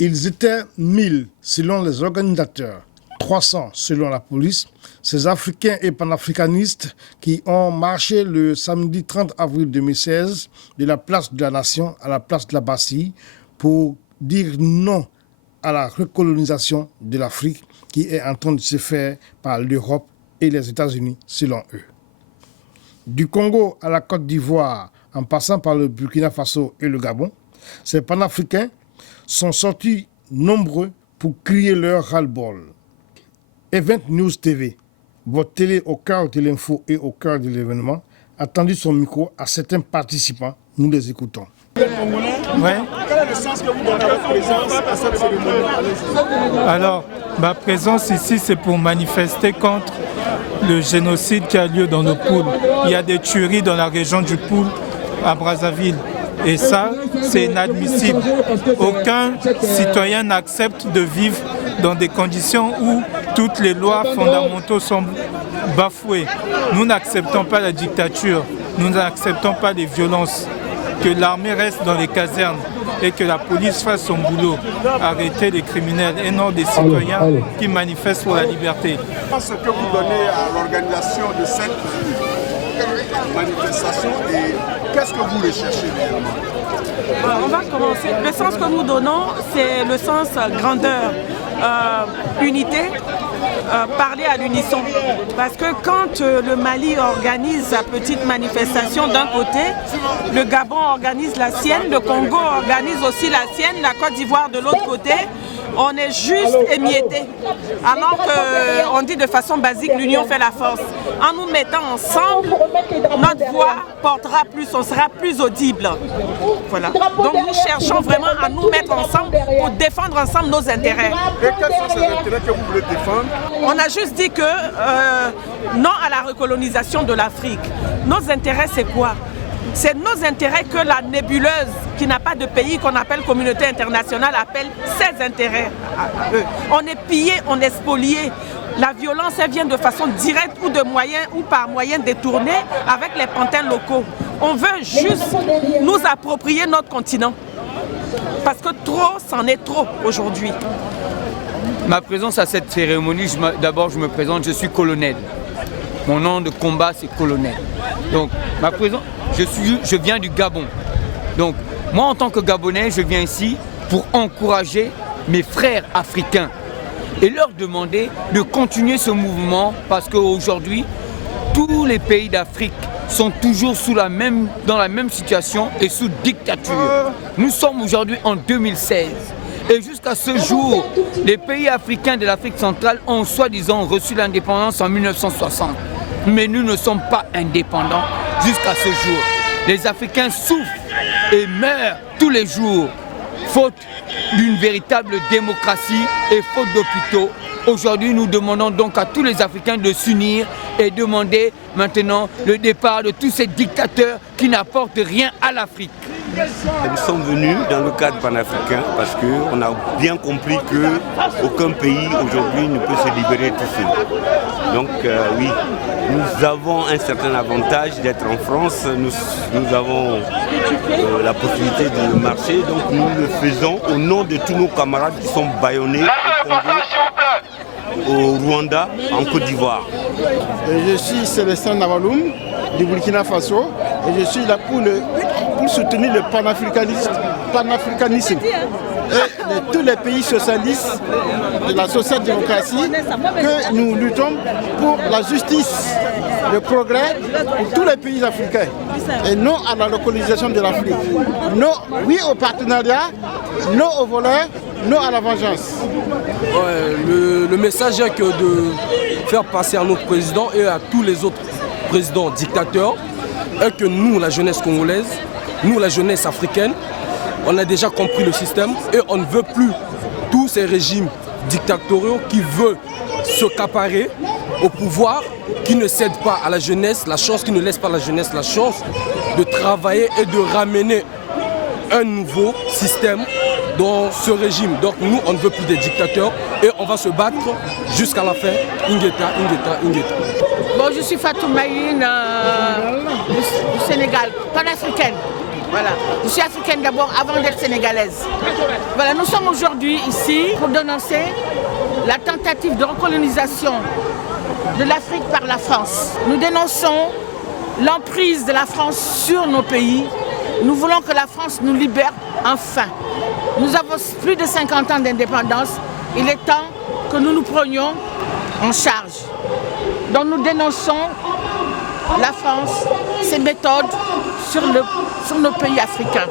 Ils étaient 1000 selon les organisateurs, 300 selon la police, ces Africains et panafricanistes qui ont marché le samedi 30 avril 2016 de la place de la Nation à la place de la Bastille pour dire non à la recolonisation de l'Afrique qui est en train de se faire par l'Europe et les États-Unis selon eux. Du Congo à la Côte d'Ivoire, en passant par le Burkina Faso et le Gabon, ces panafricains sont sortis nombreux pour crier leur ras-le-bol. Event News TV, votre télé au cœur de l'info et au cœur de l'événement, a tendu son micro à certains participants. Nous les écoutons. Ouais. Quel est le sens que vous donnez à votre présence à cette cérémonie? Alors, ma présence ici, c'est pour manifester contre le génocide qui a lieu dans le Poul. Il y a des tueries dans la région du Poul, à Brazzaville. Et ça, c'est inadmissible. Aucun citoyen n'accepte de vivre dans des conditions où toutes les lois fondamentales sont bafouées. Nous n'acceptons pas la dictature, nous n'acceptons pas les violences. Que l'armée reste dans les casernes et que la police fasse son boulot, arrêter les criminels et non des citoyens qui manifestent pour la liberté. Ce que vous donnez à l'organisation de cette manifestation et qu'est-ce que vous recherchez réellement? On va commencer. Le sens que nous donnons, c'est le sens grandeur, unité, parler à l'unisson. Parce que quand le Mali organise sa petite manifestation d'un côté, le Gabon organise la sienne, le Congo organise aussi la sienne, la Côte d'Ivoire de l'autre côté, on est juste émiettés. Alors qu'on dit de façon basique, l'union fait la force. En nous mettant ensemble, notre voix portera plus, on sera plus audible. Voilà. Donc nous cherchons vraiment à nous mettre ensemble pour défendre ensemble nos intérêts. Et quels sont ces intérêts que vous voulez défendre? On a juste dit que non à la recolonisation de l'Afrique. Nos intérêts, c'est quoi? C'est nos intérêts que la nébuleuse, qui n'a pas de pays, qu'on appelle communauté internationale, appelle ses intérêts à eux. On est pillé, on est spolié. La violence, elle vient de façon directe ou de moyen ou par moyen détourné avec les pantins locaux. On veut juste nous approprier notre continent. Parce que trop, c'en est trop aujourd'hui. Ma présence à cette cérémonie, d'abord je me présente, je suis colonel. Mon nom de combat c'est colonel. Donc ma présence, je viens du Gabon. Donc moi en tant que Gabonais, je viens ici pour encourager mes frères africains et leur demander de continuer ce mouvement parce qu'aujourd'hui, tous les pays d'Afrique sont toujours dans la même situation et sous dictature. Nous sommes aujourd'hui en 2016. Et jusqu'à ce jour, les pays africains de l'Afrique centrale ont soi-disant reçu l'indépendance en 1960. Mais nous ne sommes pas indépendants jusqu'à ce jour. Les Africains souffrent et meurent tous les jours, faute d'une véritable démocratie et faute d'hôpitaux. Aujourd'hui, nous demandons donc à tous les Africains de s'unir et demander maintenant le départ de tous ces dictateurs qui n'apportent rien à l'Afrique. Nous sommes venus dans le cadre panafricain parce qu'on a bien compris qu'aucun pays aujourd'hui ne peut se libérer tout seul. Donc oui, nous avons un certain avantage d'être en France, nous avons la possibilité de marcher, donc nous le faisons au nom de tous nos camarades qui sont bâillonnés au Congo, au Rwanda, en Côte d'Ivoire. Je suis Célestin Navaloum du Burkina Faso et je suis là pour soutenir le panafricanisme et tous les pays socialistes de la social-démocratie que nous luttons pour la justice, le progrès pour tous les pays africains et non à la localisation de l'Afrique. Non, oui au partenariat, non aux voleurs, non à la vengeance. Ouais, le message est que de faire passer à notre président et à tous les autres présidents dictateurs est que nous, la jeunesse congolaise, nous, la jeunesse africaine, on a déjà compris le système et on ne veut plus tous ces régimes dictatoriaux qui veulent s'accaparer au pouvoir, qui ne cèdent pas à la jeunesse la chance, qui ne laissent pas à la jeunesse la chance de travailler et de ramener un nouveau système dans ce régime. Donc nous, on ne veut plus des dictateurs et on va se battre jusqu'à la fin. Ingeta, Ingeta, Ingeta. Bon, je suis Fatou Maïne du Sénégal, panafricaine. Voilà. Je suis africaine d'abord avant d'être sénégalaise. Voilà, nous sommes aujourd'hui ici pour dénoncer la tentative de recolonisation de l'Afrique par la France. Nous dénonçons l'emprise de la France sur nos pays. Nous voulons que la France nous libère enfin. Nous avons plus de 50 ans d'indépendance. Il est temps que nous nous prenions en charge. Donc nous dénonçons la France, ses méthodes sur nos pays africains.